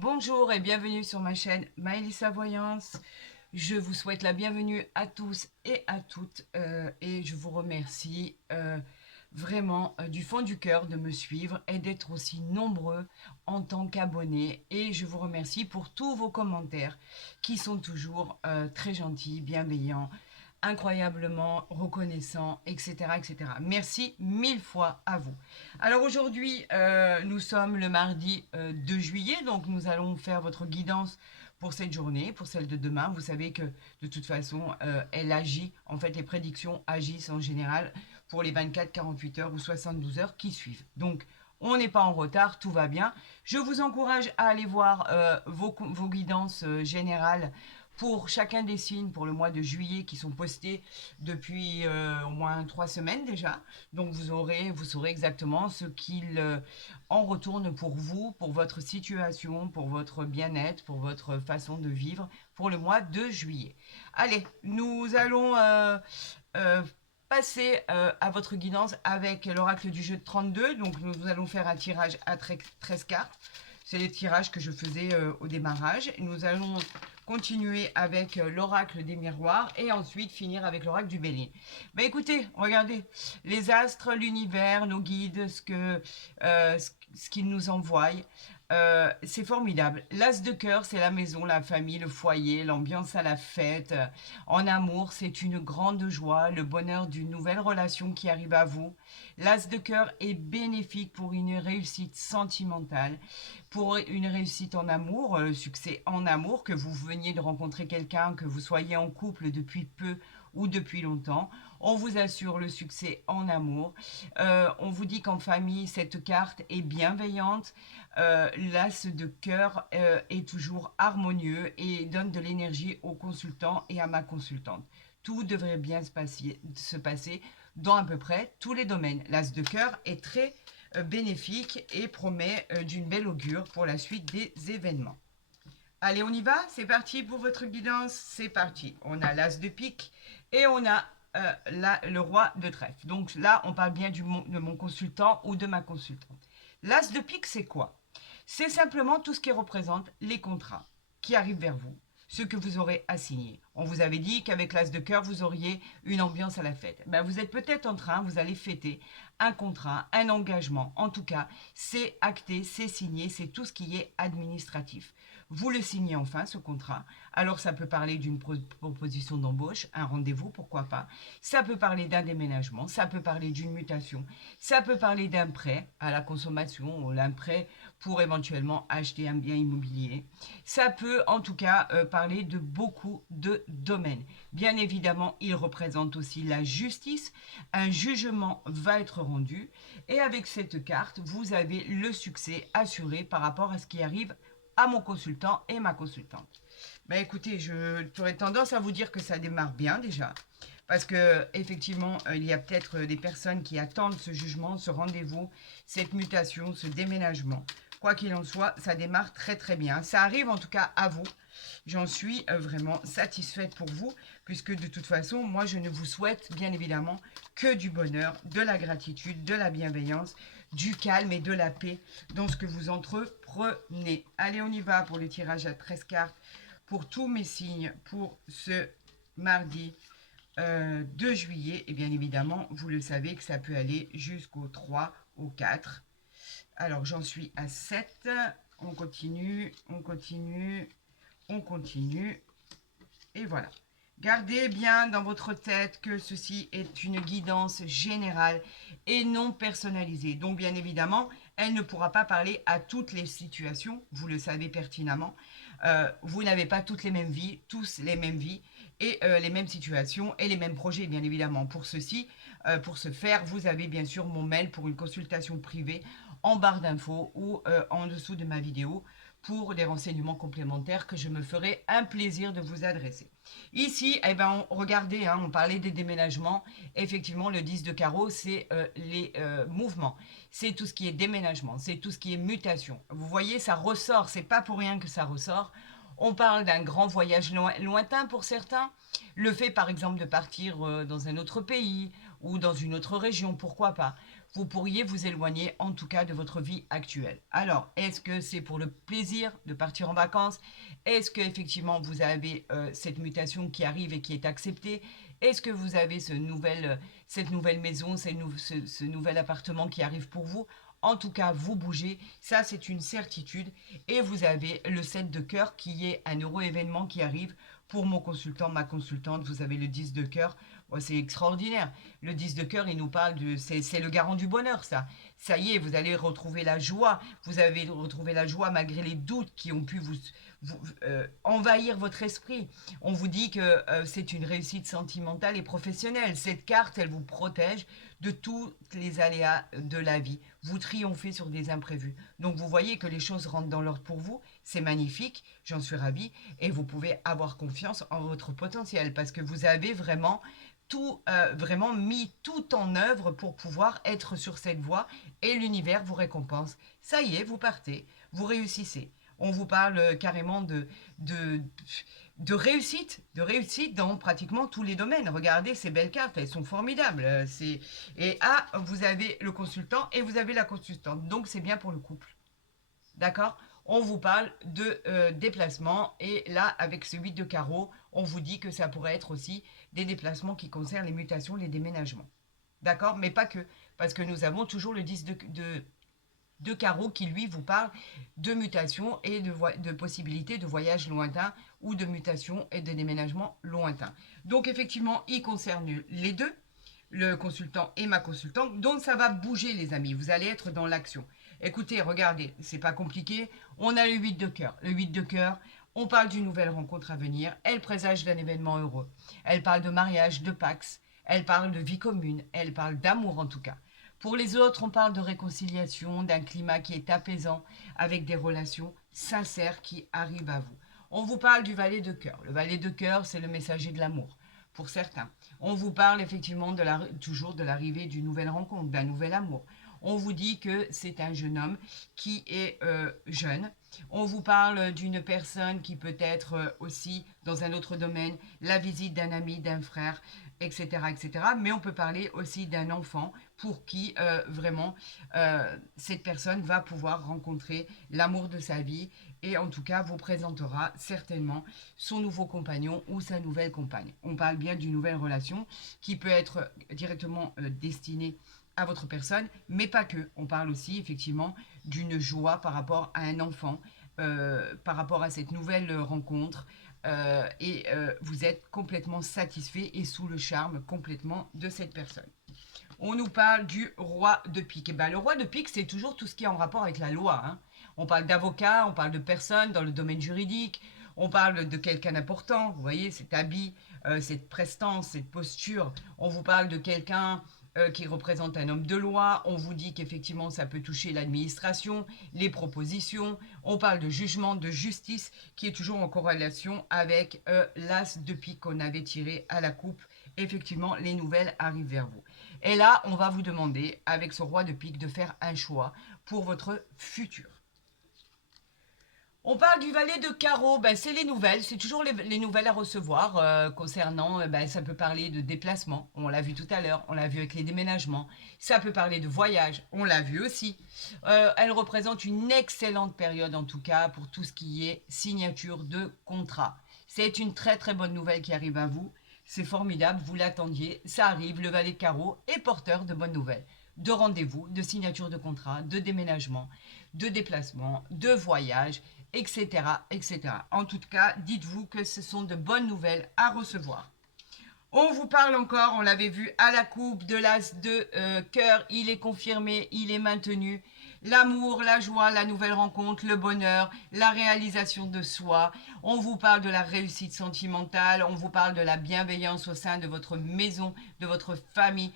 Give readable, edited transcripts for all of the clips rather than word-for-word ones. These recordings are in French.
Bonjour et bienvenue sur ma chaîne Maëlissa Voyance. Je vous souhaite la bienvenue à tous et à toutes et je vous remercie vraiment du fond du cœur de me suivre et d'être aussi nombreux en tant qu'abonnés. Et je vous remercie pour tous vos commentaires qui sont toujours très gentils, bienveillants, incroyablement reconnaissants, etc., etc. Merci mille fois à vous. Alors aujourd'hui, nous sommes le mardi 2 juillet, donc nous allons faire votre guidance pour cette journée, pour celle de demain. Vous savez que de toute façon, elle agit, en fait les prédictions agissent en général pour les 24, 48 heures ou 72 heures qui suivent. Donc on n'est pas en retard, tout va bien. Je vous encourage à aller voir vos guidances générales pour chacun des signes pour le mois de juillet qui sont postés depuis au moins 3 semaines déjà. Donc vous saurez exactement ce qu'il en retourne pour vous, pour votre situation, pour votre bien-être, pour votre façon de vivre pour le mois de juillet. Allez, nous allons euh, passer à votre guidance avec l'oracle du jeu de 32. Donc nous allons faire un tirage à 13 cartes. C'est les tirages que je faisais au démarrage. Nous allons continuer avec l'oracle des miroirs et ensuite finir avec l'oracle du bélier. Ben écoutez, regardez, les astres, l'univers, nos guides, ce qu'ils nous envoient, c'est formidable. L'as de cœur, c'est la maison, la famille, le foyer, l'ambiance à la fête. En amour, c'est une grande joie, le bonheur d'une nouvelle relation qui arrive à vous. L'as de cœur est bénéfique pour une réussite sentimentale, pour une réussite en amour, le succès en amour, que vous veniez de rencontrer quelqu'un, que vous soyez en couple depuis peu ou depuis longtemps. On vous assure le succès en amour. On vous dit qu'en famille, cette carte est bienveillante. L'as de cœur est toujours harmonieux et donne de l'énergie au consultant et à ma consultante. Tout devrait bien se passer dans à peu près tous les domaines. L'as de cœur est très bénéfique et promet d'une belle augure pour la suite des événements. Allez, on y va. C'est parti pour votre guidance. C'est parti. On a l'as de pique et on a le roi de trèfle. Donc là, on parle bien de mon consultant ou de ma consultante. L'as de pique, c'est quoi? C'est simplement tout ce qui représente les contrats qui arrivent vers vous, ce que vous aurez à signer. On vous avait dit qu'avec l'as de cœur, vous auriez une ambiance à la fête. Ben, vous êtes peut-être en train, vous allez fêter un contrat, un engagement. En tout cas, c'est acté, c'est signé, c'est tout ce qui est administratif. Vous le signez enfin, ce contrat. Alors, ça peut parler d'une proposition d'embauche, un rendez-vous, pourquoi pas. Ça peut parler d'un déménagement, ça peut parler d'une mutation, ça peut parler d'un prêt à la consommation ou d'un prêt pour éventuellement acheter un bien immobilier. Ça peut en tout cas parler de beaucoup de domaines. Bien évidemment, il représente aussi la justice. Un jugement va être rendu et avec cette carte, vous avez le succès assuré par rapport à ce qui arrive à mon consultant et ma consultante. Ben écoutez, j'aurais tendance à vous dire que ça démarre bien déjà. Parce que effectivement, il y a peut-être des personnes qui attendent ce jugement, ce rendez-vous, cette mutation, ce déménagement. Quoi qu'il en soit, ça démarre très très bien. Ça arrive en tout cas à vous. J'en suis vraiment satisfaite pour vous, puisque de toute façon, moi je ne vous souhaite bien évidemment que du bonheur, de la gratitude, de la bienveillance, du calme et de la paix dans ce que vous entreprenez. Allez, on y va pour le tirage à 13 cartes pour tous mes signes pour ce mardi 2 juillet. Et bien évidemment, vous le savez que ça peut aller jusqu'au 3, au 4. Alors, j'en suis à 7. On continue, on continue, on continue. Et voilà. Gardez bien dans votre tête que ceci est une guidance générale et non personnalisée. Donc, bien évidemment, elle ne pourra pas parler à toutes les situations. Vous le savez pertinemment. Vous n'avez pas toutes les mêmes vies, tous les mêmes vies et les mêmes situations et les mêmes projets, bien évidemment. Pour ceci, pour ce faire, vous avez bien sûr mon mail pour une consultation privée en barre d'infos ou en dessous de ma vidéo pour des renseignements complémentaires que je me ferai un plaisir de vous adresser. Ici, eh ben, regardez, hein, on parlait des déménagements. Effectivement, le 10 de carreau, c'est les mouvements. C'est tout ce qui est déménagement, c'est tout ce qui est mutation. Vous voyez, ça ressort, c'est pas pour rien que ça ressort. On parle d'un grand voyage lointain pour certains. Le fait, par exemple, de partir dans un autre pays ou dans une autre région, pourquoi pas. vous pourriez vous éloigner en tout cas de votre vie actuelle. Alors, est-ce que c'est pour le plaisir de partir en vacances? Est-ce que effectivement vous avez cette mutation qui arrive et qui est acceptée? Est-ce que vous avez cette nouvelle maison, ce nouvel appartement qui arrive pour vous? En tout cas, vous bougez, ça c'est une certitude. Et vous avez le 7 de cœur qui est un heureux événement qui arrive pour mon consultant, ma consultante. Vous avez le 10 de cœur. Oh, c'est extraordinaire. Le 10 de cœur, il nous parle c'est le garant du bonheur, ça. Ça y est, vous allez retrouver la joie. Vous avez retrouvé la joie malgré les doutes qui ont pu envahir votre esprit. On vous dit que c'est une réussite sentimentale et professionnelle. Cette carte, elle vous protège de tous les aléas de la vie. Vous triomphez sur des imprévus. Donc vous voyez que les choses rentrent dans l'ordre pour vous. C'est magnifique, j'en suis ravie. Et vous pouvez avoir confiance en votre potentiel parce que vous avez vraiment vraiment mis tout en œuvre pour pouvoir être sur cette voie et l'univers vous récompense. Ça y est, vous partez, vous réussissez. On vous parle carrément de, de réussite dans pratiquement tous les domaines. Regardez ces belles cartes, elles sont formidables. Vous avez le consultant et vous avez la consultante. Donc c'est bien pour le couple. D'accord? On vous parle de déplacement et là, avec ce 8 de carreau, on vous dit que ça pourrait être aussi des déplacements qui concernent les mutations, les déménagements. D'accord? Mais pas que, parce que nous avons toujours le 10 de carreau qui, lui, vous parle de mutation et de possibilités de voyage lointain ou de mutation et de déménagement lointain. Donc, effectivement, il concerne les deux, le consultant et ma consultante. Donc, ça va bouger, les amis. Vous allez être dans l'action. Écoutez, regardez, c'est pas compliqué. On a le 8 de cœur. Le 8 de cœur, on parle d'une nouvelle rencontre à venir. Elle présage d'un événement heureux. Elle parle de mariage, de pax. Elle parle de vie commune. Elle parle d'amour, en tout cas. Pour les autres, on parle de réconciliation, d'un climat qui est apaisant, avec des relations sincères qui arrivent à vous. On vous parle du valet de cœur. Le valet de cœur, c'est le messager de l'amour, pour certains. On vous parle effectivement toujours de l'arrivée d'une nouvelle rencontre, d'un nouvel amour. On vous dit que c'est un jeune homme qui est jeune. On vous parle d'une personne qui peut être aussi dans un autre domaine, la visite d'un ami, d'un frère, etc., etc. Mais on peut parler aussi d'un enfant pour qui vraiment cette personne va pouvoir rencontrer l'amour de sa vie et en tout cas vous présentera certainement son nouveau compagnon ou sa nouvelle compagne. On parle bien d'une nouvelle relation qui peut être directement destinée à votre personne, mais pas que. On parle aussi effectivement d'une joie par rapport à un enfant, par rapport à cette nouvelle rencontre. Vous êtes complètement satisfait et sous le charme complètement de cette personne. On nous parle du roi de pique. Et ben, le roi de pique, c'est toujours tout ce qui est en rapport avec la loi. Hein. On parle d'avocat, on parle de personnes dans le domaine juridique, on parle de quelqu'un d'important. Vous voyez, cet habit, cette prestance, cette posture. On vous parle de quelqu'un qui représente un homme de loi. On vous dit qu'effectivement, ça peut toucher l'administration, les propositions. On parle de jugement, de justice, qui est toujours en corrélation avec l'as de pique qu'on avait tiré à la coupe. Effectivement, les nouvelles arrivent vers vous. Et là, on va vous demander, avec ce roi de pique, de faire un choix pour votre futur. On parle du valet de carreau, ben, c'est les nouvelles, c'est toujours les nouvelles à recevoir concernant, ça peut parler de déplacement, on l'a vu tout à l'heure, on l'a vu avec les déménagements, ça peut parler de voyage, on l'a vu aussi. Elle représente une excellente période en tout cas pour tout ce qui est signature de contrat. C'est une très très bonne nouvelle qui arrive à vous, c'est formidable, vous l'attendiez, ça arrive, le valet de carreau est porteur de bonnes nouvelles, de rendez-vous, de signature de contrat, de déménagement, de déplacement, de voyage, etc., etc. En tout cas, dites-vous que ce sont de bonnes nouvelles à recevoir. On vous parle encore, on l'avait vu à la coupe de l'as de cœur, il est confirmé, il est maintenu. L'amour, la joie, la nouvelle rencontre, le bonheur, la réalisation de soi. On vous parle de la réussite sentimentale, on vous parle de la bienveillance au sein de votre maison, de votre famille.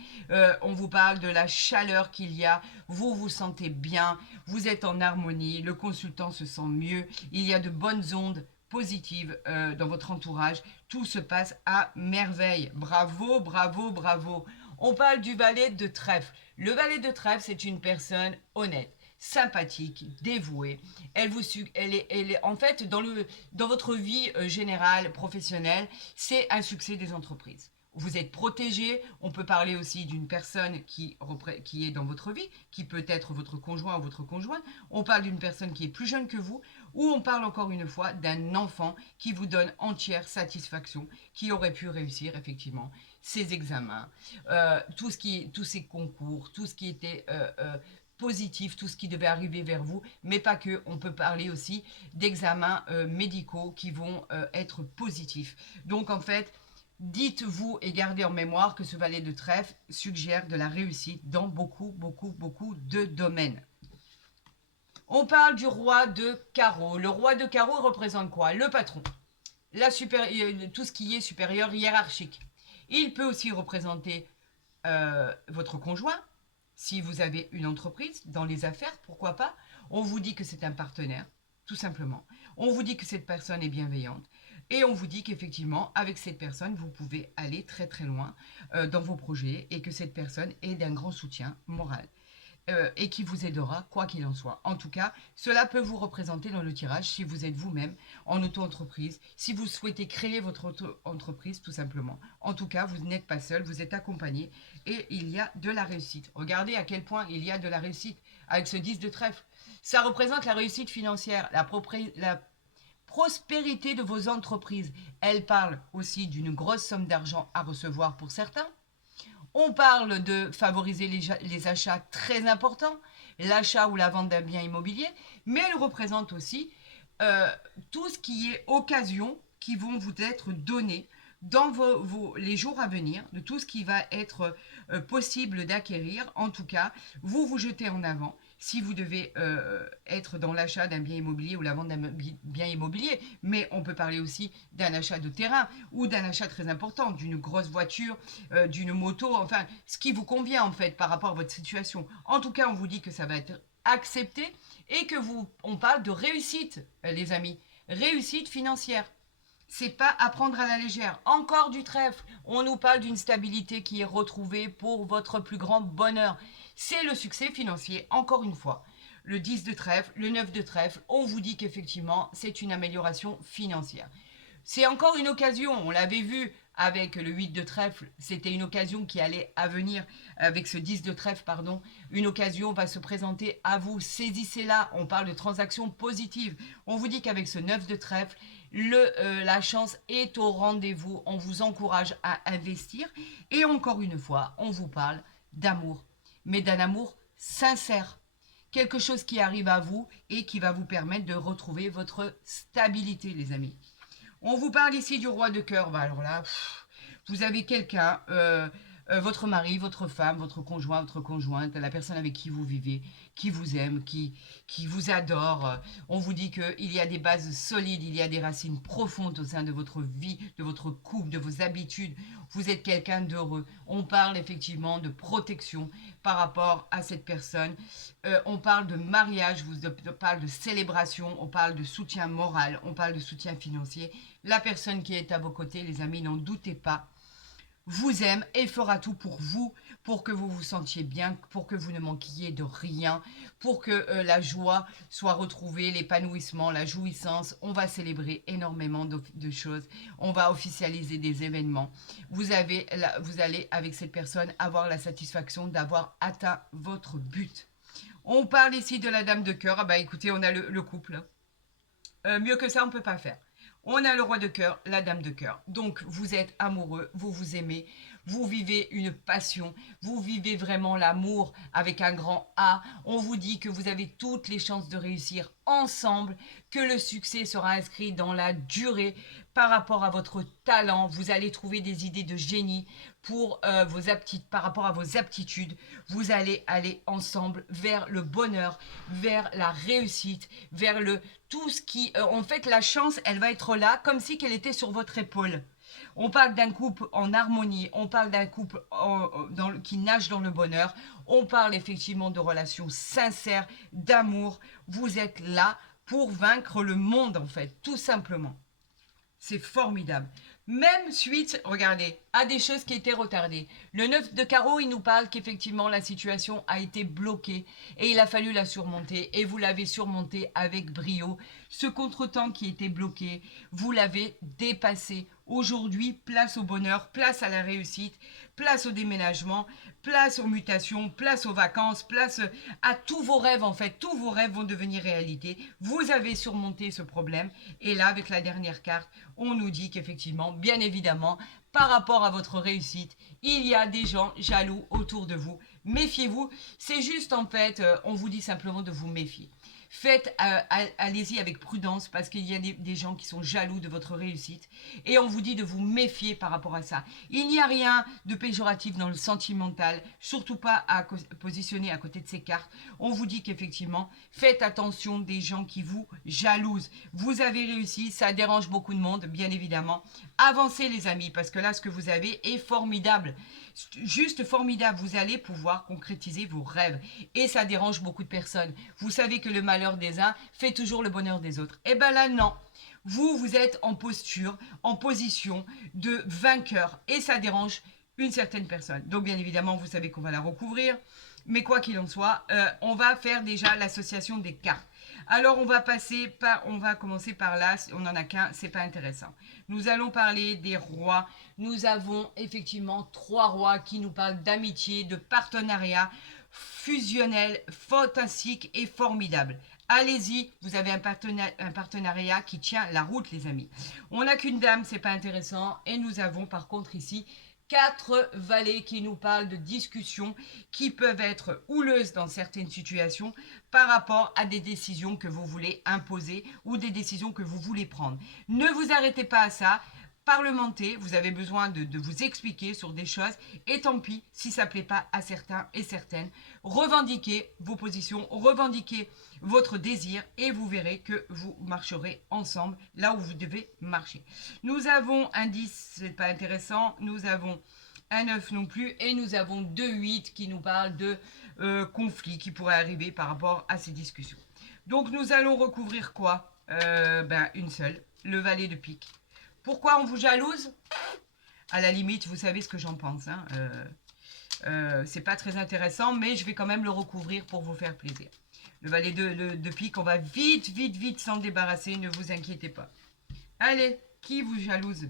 On vous parle de la chaleur qu'il y a. Vous vous sentez bien, vous êtes en harmonie, le consultant se sent mieux. Il y a de bonnes ondes positives dans votre entourage. Tout se passe à merveille. Bravo, bravo, bravo. On parle du valet de trèfle. Le valet de trèfle, c'est une personne honnête, sympathique, dévouée. Elle est en fait dans votre vie générale, professionnelle, c'est un succès des entreprises. vous êtes protégé. On peut parler aussi d'une personne qui est dans votre vie, qui peut être votre conjoint ou votre conjointe. On parle d'une personne qui est plus jeune que vous, ou on parle encore une fois d'un enfant qui vous donne entière satisfaction, qui aurait pu réussir effectivement ses examens, tous ces concours, tout ce qui était positif, tout ce qui devait arriver vers vous, mais pas que. On peut parler aussi d'examens médicaux qui vont être positifs. Donc en fait, dites-vous et gardez en mémoire que ce valet de trèfle suggère de la réussite dans beaucoup, beaucoup, beaucoup de domaines. On parle du roi de carreau. Le roi de carreau représente quoi? Le patron. Tout ce qui est supérieur hiérarchique. Il peut aussi représenter votre conjoint, si vous avez une entreprise, dans les affaires, pourquoi pas. On vous dit que c'est un partenaire, tout simplement. On vous dit que cette personne est bienveillante. Et on vous dit qu'effectivement, avec cette personne, vous pouvez aller très très loin dans vos projets et que cette personne est d'un grand soutien moral. Et qui vous aidera quoi qu'il en soit. En tout cas, cela peut vous représenter dans le tirage si vous êtes vous-même en auto-entreprise, si vous souhaitez créer votre auto-entreprise tout simplement. En tout cas, vous n'êtes pas seul, vous êtes accompagné et il y a de la réussite. Regardez à quel point il y a de la réussite avec ce 10 de trèfle. Ça représente la réussite financière, la prospérité de vos entreprises. Elle parle aussi d'une grosse somme d'argent à recevoir pour certains. On parle de favoriser les achats très importants, l'achat ou la vente d'un bien immobilier, mais elle représente aussi tout ce qui est occasion qui vont vous être données dans les jours à venir, de tout ce qui va être possible d'acquérir. En tout cas, vous vous jetez en avant si vous devez être dans l'achat d'un bien immobilier ou la vente d'un bien immobilier. Mais on peut parler aussi d'un achat de terrain ou d'un achat très important, d'une grosse voiture, d'une moto, enfin, ce qui vous convient en fait par rapport à votre situation. En tout cas, on vous dit que ça va être accepté et que on parle de réussite, les amis, réussite financière. C'est pas à prendre à la légère. Encore du trèfle. On nous parle d'une stabilité qui est retrouvée pour votre plus grand bonheur. C'est le succès financier, encore une fois. Le 10 de trèfle, le 9 de trèfle, on vous dit qu'effectivement, c'est une amélioration financière. C'est encore une occasion, on l'avait vu avec le 8 de trèfle, c'était une occasion qui allait à venir avec ce 10 de trèfle, pardon. Une occasion va se présenter à vous, saisissez-la, on parle de transactions positives. On vous dit qu'avec ce 9 de trèfle, la chance est au rendez-vous, on vous encourage à investir et encore une fois, on vous parle d'amour, mais d'un amour sincère. Quelque chose qui arrive à vous et qui va vous permettre de retrouver votre stabilité, les amis. On vous parle ici du roi de cœur. Bah alors là, vous avez quelqu'un, votre mari, votre femme, votre conjoint, votre conjointe, la personne avec qui vous vivez, qui vous aime, qui vous adore. On vous dit qu'il y a des bases solides, il y a des racines profondes au sein de votre vie, de votre couple, de vos habitudes. Vous êtes quelqu'un d'heureux. On parle effectivement de protection par rapport à cette personne. On parle de mariage, on parle de célébration, on parle de soutien moral, on parle de soutien financier. La personne qui est à vos côtés, les amis, n'en doutez pas, vous aime et fera tout pour que vous vous sentiez bien, pour que vous ne manquiez de rien, pour que la joie soit retrouvée, l'épanouissement, la jouissance. On va célébrer énormément de choses. On va officialiser des événements. Vous allez, avec cette personne, avoir la satisfaction d'avoir atteint votre but. On parle ici de la dame de cœur. Ah bah écoutez, on a le couple. Mieux que ça, on ne peut pas faire. On a le roi de cœur, la dame de cœur. Donc, vous êtes amoureux, vous vous aimez, vous vivez une passion, vous vivez vraiment l'amour avec un grand A. On vous dit que vous avez toutes les chances de réussir ensemble, que le succès sera inscrit dans la durée par rapport à votre talent. Vous allez trouver des idées de génie par rapport à vos aptitudes. Vous allez aller ensemble vers le bonheur, vers la réussite, vers tout ce qui... en fait, la chance, elle va être là comme si qu'elle était sur votre épaule. On parle d'un couple en harmonie, on parle d'un couple qui nage dans le bonheur, on parle effectivement de relations sincères, d'amour. Vous êtes là pour vaincre le monde, en fait, tout simplement. C'est formidable. Même suite, regardez, à des choses qui étaient retardées. Le 9 de carreau, il nous parle qu'effectivement la situation a été bloquée et il a fallu la surmonter et vous l'avez surmontée avec brio. Ce contretemps qui était bloqué, vous l'avez dépassé Aujourd'hui, place au bonheur, place à la réussite, place au déménagement, place aux mutations, place aux vacances, place à tous vos rêves en fait. Tous vos rêves vont devenir réalité. Vous avez surmonté ce problème. Et là, avec la dernière carte, on nous dit qu'effectivement, bien évidemment, par rapport à votre réussite, il y a des gens jaloux autour de vous. Méfiez-vous. C'est juste en fait, on vous dit simplement de vous méfier. Faites, allez-y avec prudence parce qu'il y a des gens qui sont jaloux de votre réussite et on vous dit de vous méfier par rapport à ça. Il n'y a rien de péjoratif dans le sentimental, surtout pas à positionner à côté de ces cartes. On vous dit qu'effectivement, faites attention des gens qui vous jalousent. Vous avez réussi, ça dérange beaucoup de monde, bien évidemment. Avancez les amis parce que là, ce que vous avez est formidable. Juste formidable, vous allez pouvoir concrétiser vos rêves et ça dérange beaucoup de personnes. Vous savez que le malheur des uns fait toujours le bonheur des autres. Eh ben là non, vous êtes en posture, en position de vainqueur et ça dérange une certaine personne. Donc bien évidemment, vous savez qu'on va la recouvrir, mais quoi qu'il en soit, on va faire déjà l'association des cartes. Alors on va commencer par là, on n'en a qu'un, c'est pas intéressant. Nous allons parler des rois. Nous avons effectivement 3 rois qui nous parlent d'amitié, de partenariat fusionnel, fantastique et formidable. Allez-y, vous avez un partenariat qui tient la route, les amis. On n'a qu'une dame, c'est pas intéressant. Et nous avons par contre ici 4 valets qui nous parlent de discussions qui peuvent être houleuses dans certaines situations par rapport à des décisions que vous voulez imposer ou des décisions que vous voulez prendre. Ne vous arrêtez pas à ça. Parlementer, vous avez besoin de vous expliquer sur des choses et tant pis si ça ne plaît pas à certains et certaines. Revendiquez vos positions, revendiquez votre désir et vous verrez que vous marcherez ensemble là où vous devez marcher. Nous avons un 10, c'est pas intéressant, nous avons un 9 non plus et nous avons 2 8 qui nous parlent de conflits qui pourraient arriver par rapport à ces discussions. Donc nous allons recouvrir quoi une seule, le valet de pique. Pourquoi on vous jalouse? À la limite, vous savez ce que j'en pense. Hein. C'est pas très intéressant, mais je vais quand même le recouvrir pour vous faire plaisir. Le valet de pique, on va vite s'en débarrasser, ne vous inquiétez pas. Allez, qui vous jalouse?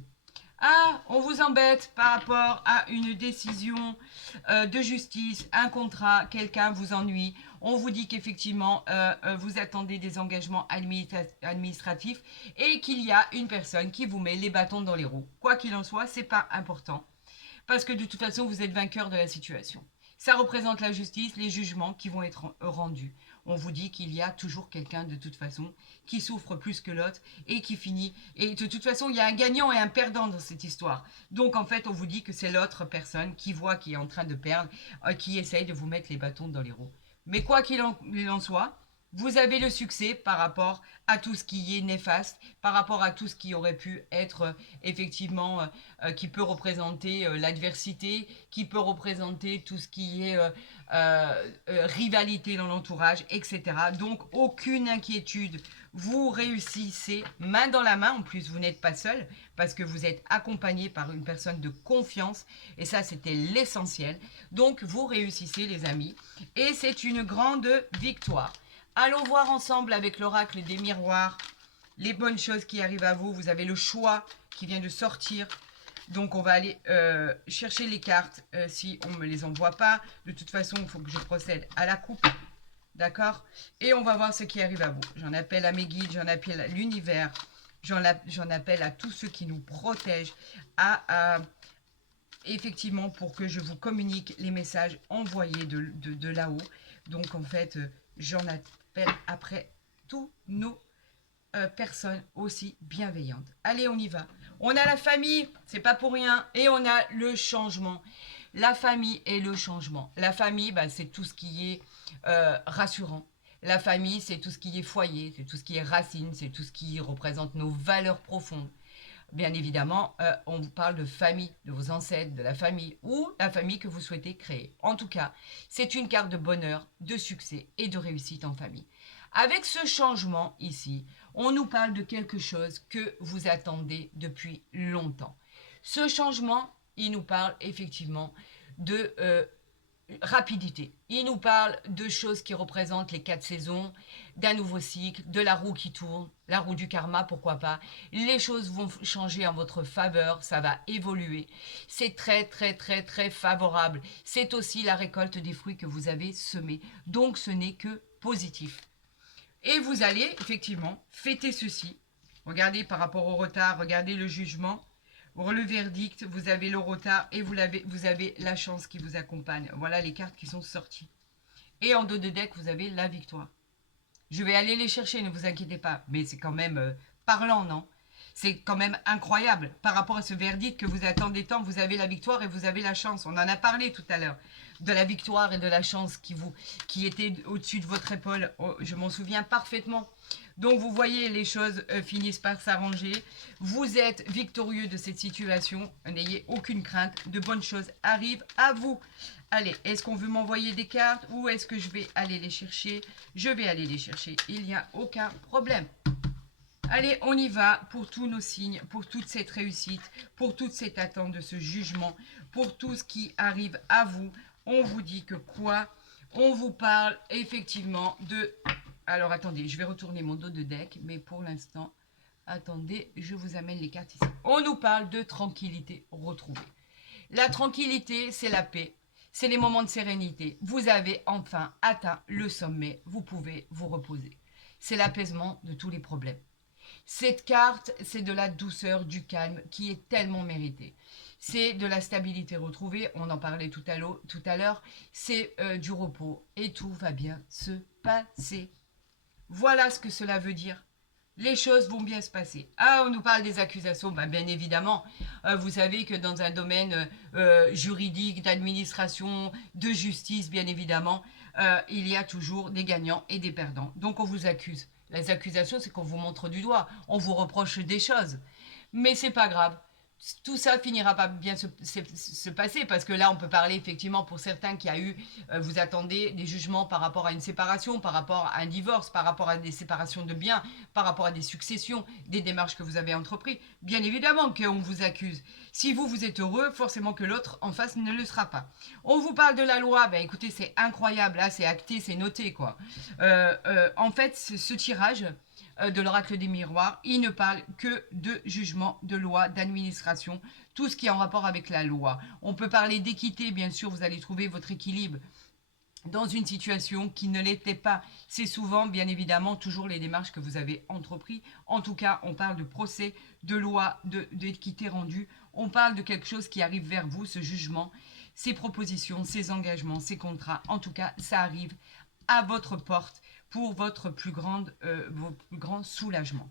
Ah, on vous embête par rapport à une décision de justice, un contrat, quelqu'un vous ennuie. On vous dit qu'effectivement, vous attendez des engagements administratifs et qu'il y a une personne qui vous met les bâtons dans les roues. Quoi qu'il en soit, c'est pas important parce que de toute façon, vous êtes vainqueur de la situation. Ça représente la justice, les jugements qui vont être rendus. On vous dit qu'il y a toujours quelqu'un de toute façon qui souffre plus que l'autre et qui finit. Et de toute façon, il y a un gagnant et un perdant dans cette histoire. Donc en fait, on vous dit que c'est l'autre personne qui voit qui est en train de perdre, qui essaye de vous mettre les bâtons dans les roues. Mais quoi qu'il en soit, vous avez le succès par rapport à tout ce qui est néfaste, par rapport à tout ce qui aurait pu être effectivement, qui peut représenter l'adversité, qui peut représenter tout ce qui est rivalité dans l'entourage, etc. Donc aucune inquiétude, vous réussissez main dans la main, en plus vous n'êtes pas seul, parce que vous êtes accompagné par une personne de confiance, et ça c'était l'essentiel. Donc vous réussissez les amis, et c'est une grande victoire. Allons voir ensemble avec l'oracle des miroirs les bonnes choses qui arrivent à vous. Vous avez le choix qui vient de sortir. Donc on va aller chercher les cartes si on ne me les envoie pas. De toute façon, il faut que je procède à la coupe. D'accord? Et on va voir ce qui arrive à vous. J'en appelle à mes guides, j'en appelle à l'univers. J'en appelle à tous ceux qui nous protègent. Effectivement, pour que je vous communique les messages envoyés de là-haut. Donc en fait, j'en appelle après tous nos personnes aussi bienveillantes. Allez, on y va. On a la famille, c'est pas pour rien, et on a le changement. La famille et le changement. La famille, c'est tout ce qui est rassurant. La famille, c'est tout ce qui est foyer, c'est tout ce qui est racine, c'est tout ce qui représente nos valeurs profondes. Bien évidemment, on vous parle de famille, de vos ancêtres, de la famille ou la famille que vous souhaitez créer. En tout cas, c'est une carte de bonheur, de succès et de réussite en famille. Avec ce changement ici, on nous parle de quelque chose que vous attendez depuis longtemps. Ce changement, il nous parle effectivement de rapidité. Il nous parle de choses qui représentent les 4 saisons, d'un nouveau cycle, de la roue qui tourne, la roue du karma, pourquoi pas. Les choses vont changer en votre faveur, ça va évoluer. C'est très très très très favorable. C'est aussi la récolte des fruits que vous avez semés. Donc ce n'est que positif. Et vous allez effectivement fêter ceci. Regardez par rapport au retard, regardez le jugement. Le verdict, vous avez le retard et vous avez la chance qui vous accompagne. Voilà les cartes qui sont sorties. Et en dos de deck, vous avez la victoire. Je vais aller les chercher, ne vous inquiétez pas. Mais c'est quand même parlant, non? C'est quand même incroyable. Par rapport à ce verdict que vous attendez tant, vous avez la victoire et vous avez la chance. On en a parlé tout à l'heure. De la victoire et de la chance qui était au-dessus de votre épaule. Oh, je m'en souviens parfaitement. Donc vous voyez, les choses finissent par s'arranger. Vous êtes victorieux de cette situation. N'ayez aucune crainte. De bonnes choses arrivent à vous. Allez, est-ce qu'on veut m'envoyer des cartes ou est-ce que je vais aller les chercher? Je vais aller les chercher. Il n'y a aucun problème. Allez, on y va pour tous nos signes, pour toute cette réussite, pour toute cette attente de ce jugement, pour tout ce qui arrive à vous. On vous dit que quoi? On vous parle effectivement de... Alors attendez, je vais retourner mon dos de deck, mais pour l'instant, attendez, je vous amène les cartes ici. On nous parle de tranquillité retrouvée. La tranquillité, c'est la paix. C'est les moments de sérénité. Vous avez enfin atteint le sommet. Vous pouvez vous reposer. C'est l'apaisement de tous les problèmes. Cette carte, c'est de la douceur, du calme qui est tellement mérité. C'est de la stabilité retrouvée, on en parlait tout à l'heure. C'est du repos et tout va bien se passer. Voilà ce que cela veut dire. Les choses vont bien se passer. Ah, on nous parle des accusations. Ben, bien évidemment, vous savez que dans un domaine juridique, d'administration, de justice, bien évidemment, il y a toujours des gagnants et des perdants. Donc on vous accuse. Les accusations, c'est qu'on vous montre du doigt. On vous reproche des choses. Mais c'est pas grave. Tout ça finira pas bien se passer parce que là on peut parler effectivement pour certains qui a eu vous attendez des jugements par rapport à une séparation, par rapport à un divorce, par rapport à des séparations de biens, par rapport à des successions, des démarches que vous avez entreprises. Bien évidemment qu'on vous accuse. Si vous êtes heureux, forcément que l'autre en face ne le sera pas. On vous parle de la loi, ben écoutez, c'est incroyable, là c'est acté, c'est noté quoi. En fait, ce tirage de l'oracle des miroirs, il ne parle que de jugement, de loi, d'administration, tout ce qui est en rapport avec la loi. On peut parler d'équité, bien sûr, vous allez trouver votre équilibre dans une situation qui ne l'était pas. C'est souvent, bien évidemment, toujours les démarches que vous avez entreprises. En tout cas, on parle de procès, de loi, d'équité rendue. On parle de quelque chose qui arrive vers vous, ce jugement, ces propositions, ces engagements, ces contrats. En tout cas, ça arrive à votre porte pour votre vos plus grands soulagements.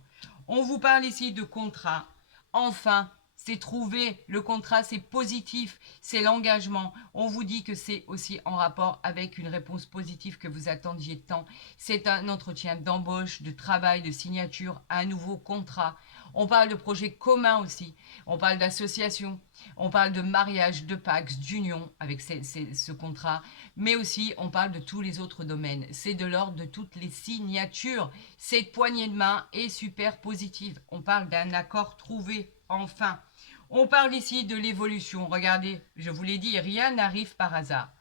On vous parle ici de contrat. Enfin, c'est trouvé. Le contrat, c'est positif. C'est l'engagement. On vous dit que c'est aussi en rapport avec une réponse positive que vous attendiez tant. C'est un entretien d'embauche, de travail, de signature, un nouveau contrat. On parle de projets communs aussi. On parle d'association. On parle de mariage, de pax, d'union avec ce contrat. Mais aussi, on parle de tous les autres domaines. C'est de l'ordre de toutes les signatures. Cette poignée de main est super positive. On parle d'un accord trouvé, enfin. On parle ici de l'évolution. Regardez, je vous l'ai dit, rien n'arrive par hasard.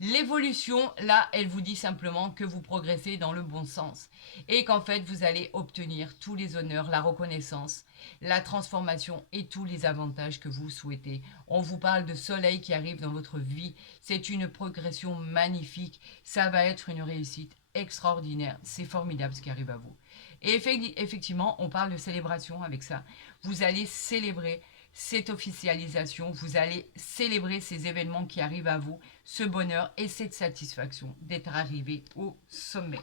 L'évolution, là, elle vous dit simplement que vous progressez dans le bon sens et qu'en fait, vous allez obtenir tous les honneurs, la reconnaissance, la transformation et tous les avantages que vous souhaitez. On vous parle de soleil qui arrive dans votre vie. C'est une progression magnifique. Ça va être une réussite extraordinaire. C'est formidable ce qui arrive à vous. Et effectivement, on parle de célébration avec ça. Vous allez célébrer cette officialisation, vous allez célébrer ces événements qui arrivent à vous, ce bonheur et cette satisfaction d'être arrivé au sommet.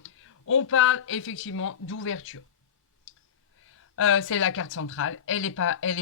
On parle effectivement d'ouverture. C'est la carte centrale, elle n'est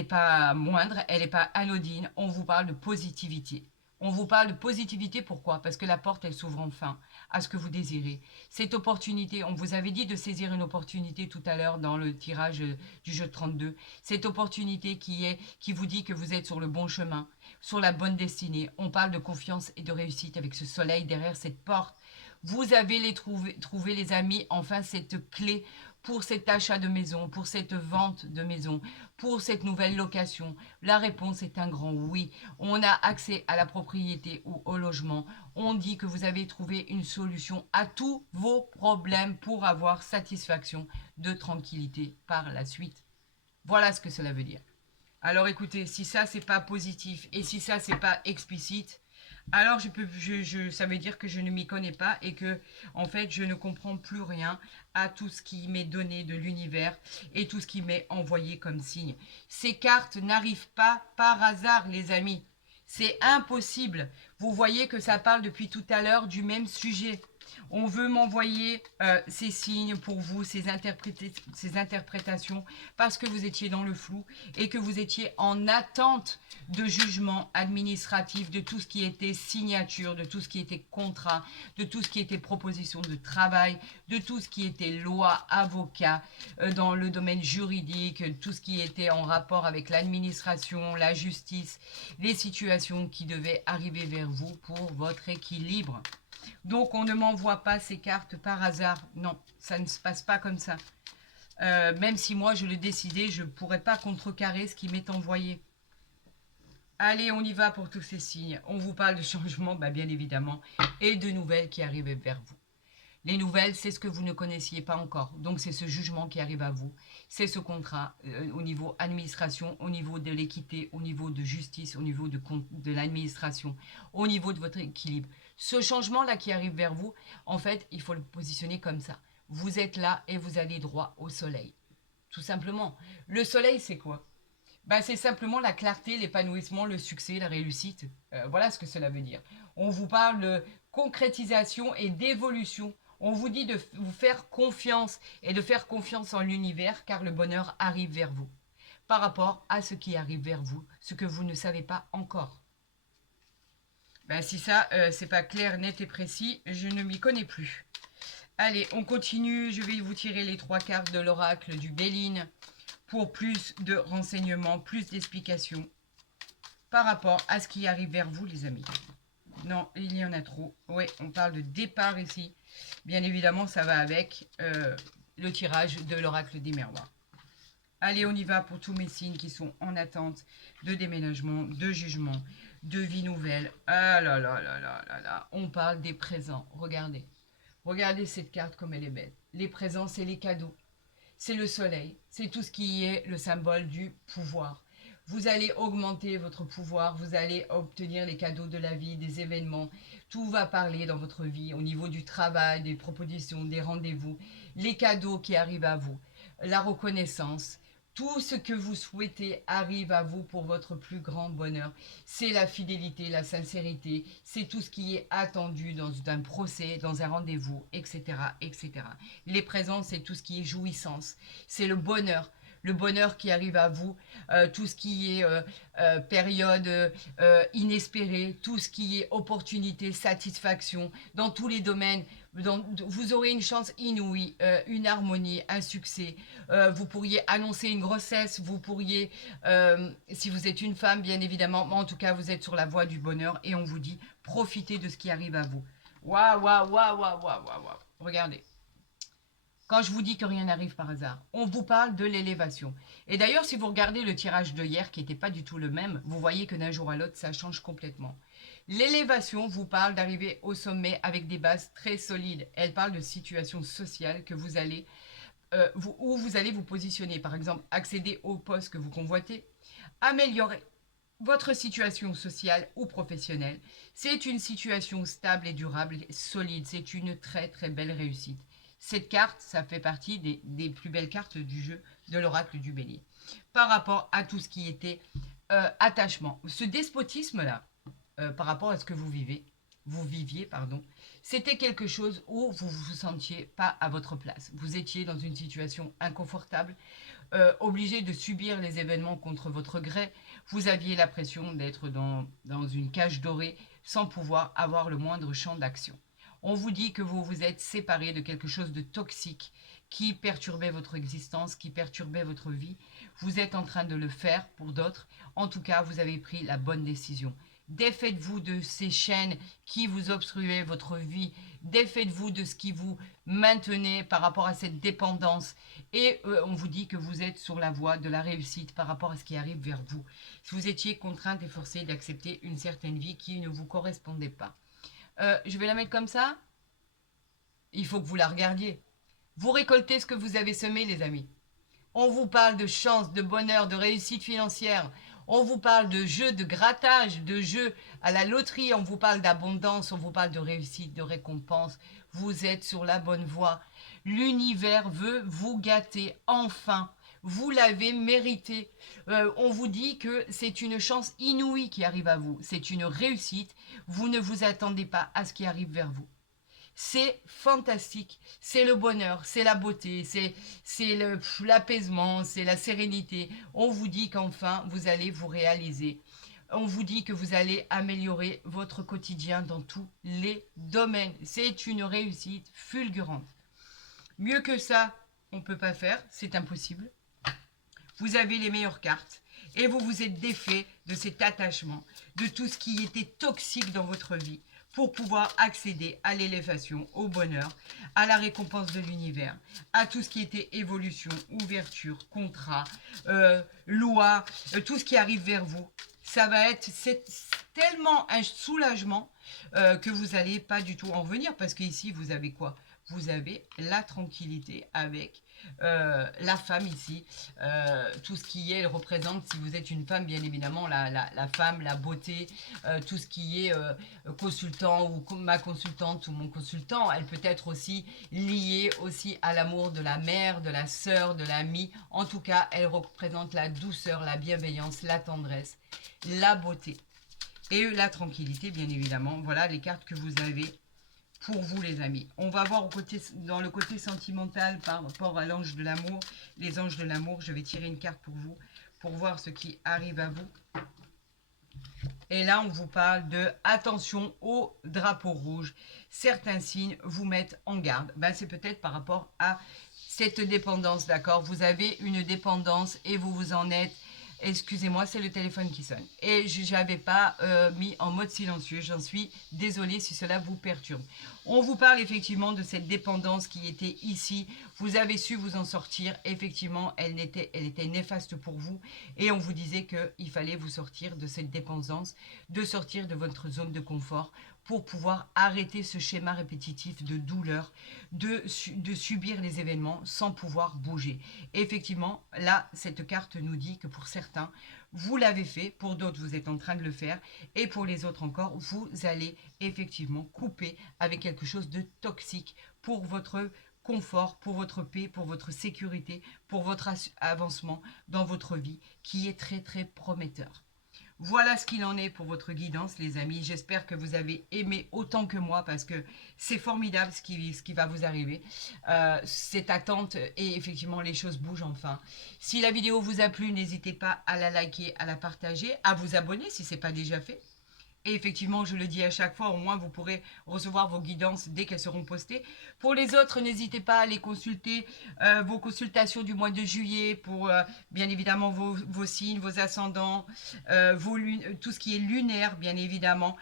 pas moindre, elle n'est pas anodine, on vous parle de positivité. On vous parle de positivité, pourquoi? Parce que la porte, elle s'ouvre enfin à ce que vous désirez. Cette opportunité, on vous avait dit de saisir une opportunité tout à l'heure dans le tirage du jeu de 32. Cette opportunité qui vous dit que vous êtes sur le bon chemin, sur la bonne destinée. On parle de confiance et de réussite avec ce soleil derrière cette porte. Vous avez trouvé les amis, enfin cette clé pour cet achat de maison, pour cette vente de maison, pour cette nouvelle location? La réponse est un grand oui. On a accès à la propriété ou au logement. On dit que vous avez trouvé une solution à tous vos problèmes pour avoir satisfaction de tranquillité par la suite. Voilà ce que cela veut dire. Alors écoutez, si ça c'est pas positif et si ça c'est pas explicite, alors ça veut dire que je ne m'y connais pas et que en fait je ne comprends plus rien à tout ce qui m'est donné de l'univers et tout ce qui m'est envoyé comme signe. Ces cartes n'arrivent pas par hasard, les amis. C'est impossible. Vous voyez que ça parle depuis tout à l'heure du même sujet. On veut m'envoyer ces signes pour vous, ces interprétations, parce que vous étiez dans le flou et que vous étiez en attente de jugement administratif, de tout ce qui était signature, de tout ce qui était contrat, de tout ce qui était proposition de travail, de tout ce qui était loi, avocat, dans le domaine juridique, tout ce qui était en rapport avec l'administration, la justice, les situations qui devaient arriver vers vous pour votre équilibre. Donc on ne m'envoie pas ces cartes par hasard. Non, ça ne se passe pas comme ça. Même si moi je l'ai décidé, je ne pourrais pas contrecarrer ce qui m'est envoyé. Allez, on y va pour tous ces signes. On vous parle de changement, bien évidemment, et de nouvelles qui arrivent vers vous. Les nouvelles, c'est ce que vous ne connaissiez pas encore. Donc c'est ce jugement qui arrive à vous. C'est ce contrat au niveau administration, au niveau de l'équité, au niveau de justice, au niveau de l'administration, au niveau de votre équilibre. Ce changement-là qui arrive vers vous, en fait, il faut le positionner comme ça. Vous êtes là et vous allez droit au soleil. Tout simplement. Le soleil, c'est quoi? C'est simplement la clarté, l'épanouissement, le succès, la réussite. Voilà ce que cela veut dire. On vous parle de concrétisation et d'évolution. On vous dit de vous faire confiance et de faire confiance en l'univers car le bonheur arrive vers vous. Par rapport à ce qui arrive vers vous, ce que vous ne savez pas encore. Si ça, c'est pas clair, net et précis, je ne m'y connais plus. Allez, on continue. Je vais vous tirer les 3 cartes de l'oracle du Béline pour plus de renseignements, plus d'explications par rapport à ce qui arrive vers vous, les amis. Non, il y en a trop. Oui, on parle de départ ici. Bien évidemment, ça va avec le tirage de l'oracle des miroirs. Allez, on y va pour tous mes signes qui sont en attente de déménagement, de jugement, de vie nouvelle. Ah là là là là là là. On parle des présents. Regardez. Regardez cette carte comme elle est belle. Les présents, c'est les cadeaux. C'est le soleil. C'est tout ce qui est le symbole du pouvoir. Vous allez augmenter votre pouvoir, vous allez obtenir les cadeaux de la vie, des événements. Tout va parler dans votre vie au niveau du travail, des propositions, des rendez-vous, les cadeaux qui arrivent à vous, la reconnaissance. Tout ce que vous souhaitez arrive à vous pour votre plus grand bonheur. C'est la fidélité, la sincérité, c'est tout ce qui est attendu dans un procès, dans un rendez-vous, etc., etc. Les présents, c'est tout ce qui est jouissance, c'est le bonheur. Le bonheur qui arrive à vous, tout ce qui est période inespérée, tout ce qui est opportunité, satisfaction, dans tous les domaines. Vous aurez une chance inouïe, une harmonie, un succès. Vous pourriez annoncer une grossesse, vous pourriez, si vous êtes une femme, bien évidemment, mais en tout cas, vous êtes sur la voie du bonheur et on vous dit, profitez de ce qui arrive à vous. Waouh, waouh, waouh, waouh, waouh, waouh. Regardez. Quand je vous dis que rien n'arrive par hasard, on vous parle de l'élévation. Et d'ailleurs, si vous regardez le tirage de hier, qui n'était pas du tout le même, vous voyez que d'un jour à l'autre, ça change complètement. L'élévation vous parle d'arriver au sommet avec des bases très solides. Elle parle de situations sociales que vous allez, où vous allez vous positionner. Par exemple, accéder au poste que vous convoitez, améliorer votre situation sociale ou professionnelle. C'est une situation stable et durable, solide. C'est une très très belle réussite. Cette carte, ça fait partie des plus belles cartes du jeu de l'oracle du Bélier. Par rapport à tout ce qui était attachement. Ce despotisme-là, par rapport à ce que vous viviez, c'était quelque chose où vous vous sentiez pas à votre place. Vous étiez dans une situation inconfortable, obligé de subir les événements contre votre gré. Vous aviez la pression d'être dans une cage dorée sans pouvoir avoir le moindre champ d'action. On vous dit que vous vous êtes séparé de quelque chose de toxique qui perturbait votre existence, qui perturbait votre vie. Vous êtes en train de le faire pour d'autres. En tout cas, vous avez pris la bonne décision. Défaites-vous de ces chaînes qui vous obstruaient votre vie. Défaites-vous de ce qui vous maintenait par rapport à cette dépendance. Et on vous dit que vous êtes sur la voie de la réussite par rapport à ce qui arrive vers vous. Si vous étiez contrainte et forcée d'accepter une certaine vie qui ne vous correspondait pas. Je vais la mettre comme ça. Il faut que vous la regardiez. Vous récoltez ce que vous avez semé, les amis. On vous parle de chance, de bonheur, de réussite financière. On vous parle de jeux de grattage, de jeux à la loterie. On vous parle d'abondance, on vous parle de réussite, de récompense. Vous êtes sur la bonne voie. L'univers veut vous gâter enfin. Vous l'avez mérité. On vous dit que c'est une chance inouïe qui arrive à vous. C'est une réussite. Vous ne vous attendez pas à ce qui arrive vers vous. C'est fantastique, c'est le bonheur, c'est la beauté, c'est l'apaisement, c'est la sérénité. On vous dit qu'enfin, vous allez vous réaliser. On vous dit que vous allez améliorer votre quotidien dans tous les domaines. C'est une réussite fulgurante. Mieux que ça, on ne peut pas faire, c'est impossible. Vous avez les meilleures cartes et vous vous êtes défait de cet attachement, de tout ce qui était toxique dans votre vie, pour pouvoir accéder à l'élévation, au bonheur, à la récompense de l'univers, à tout ce qui était évolution, ouverture, contrat, loi, tout ce qui arrive vers vous. Ça va être tellement un soulagement que vous n'allez pas du tout en venir, parce qu'ici, vous avez quoi? Vous avez la tranquillité avec la femme ici, tout ce qui est, elle représente, si vous êtes une femme, bien évidemment, la femme, la beauté, tout ce qui est consultant ou ma consultante ou mon consultant, elle peut être aussi liée aussi à l'amour de la mère, de la sœur, de l'amie. En tout cas, elle représente la douceur, la bienveillance, la tendresse, la beauté et la tranquillité, bien évidemment. Voilà les cartes que vous avez pour vous, les amis. On va voir dans le côté sentimental par rapport à l'ange de l'amour. Les anges de l'amour, je vais tirer une carte pour vous, pour voir ce qui arrive à vous. Et là, on vous parle de attention au drapeau rouge. Certains signes vous mettent en garde. Ben, c'est peut-être par rapport à cette dépendance, d'accord? Vous avez une dépendance et vous vous en êtes... Excusez-moi, c'est le téléphone qui sonne. Et je n'avais pas mis en mode silencieux. J'en suis désolée si cela vous perturbe. On vous parle effectivement de cette dépendance qui était ici. Vous avez su vous en sortir. Effectivement, elle était néfaste pour vous. Et on vous disait qu'il fallait vous sortir de cette dépendance, de sortir de votre zone de confort pour pouvoir arrêter ce schéma répétitif de douleur, de subir les événements sans pouvoir bouger. Et effectivement, là, cette carte nous dit que pour certains, vous l'avez fait, pour d'autres, vous êtes en train de le faire, et pour les autres encore, vous allez effectivement couper avec quelque chose de toxique pour votre confort, pour votre paix, pour votre sécurité, pour votre avancement dans votre vie, qui est très très prometteur. Voilà ce qu'il en est pour votre guidance, les amis. J'espère que vous avez aimé autant que moi parce que c'est formidable ce qui va vous arriver. Cette attente et effectivement, les choses bougent enfin. Si la vidéo vous a plu, n'hésitez pas à la liker, à la partager, à vous abonner si ce n'est pas déjà fait. Et effectivement, je le dis à chaque fois, au moins vous pourrez recevoir vos guidances dès qu'elles seront postées. Pour les autres, n'hésitez pas à aller consulter vos consultations du mois de juillet pour bien évidemment vos signes, vos ascendants, tout ce qui est lunaire, bien évidemment.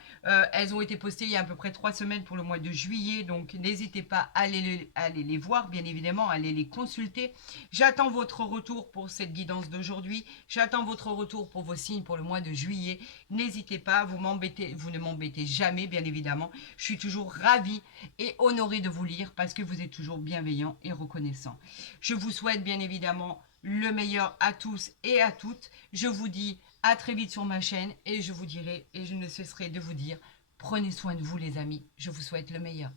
Elles ont été postées il y a à peu près 3 semaines pour le mois de juillet, donc n'hésitez pas à aller les voir, bien évidemment, à aller les consulter. J'attends votre retour pour cette guidance d'aujourd'hui. J'attends votre retour pour vos signes pour le mois de juillet. N'hésitez pas, vous ne m'embêtez jamais, bien évidemment. Je suis toujours ravie et honorée de vous lire parce que vous êtes toujours bienveillant et reconnaissant. Je vous souhaite bien évidemment le meilleur à tous et à toutes. Je vous dis à très vite sur ma chaîne et je vous dirai et je ne cesserai de vous dire, prenez soin de vous les amis. Je vous souhaite le meilleur.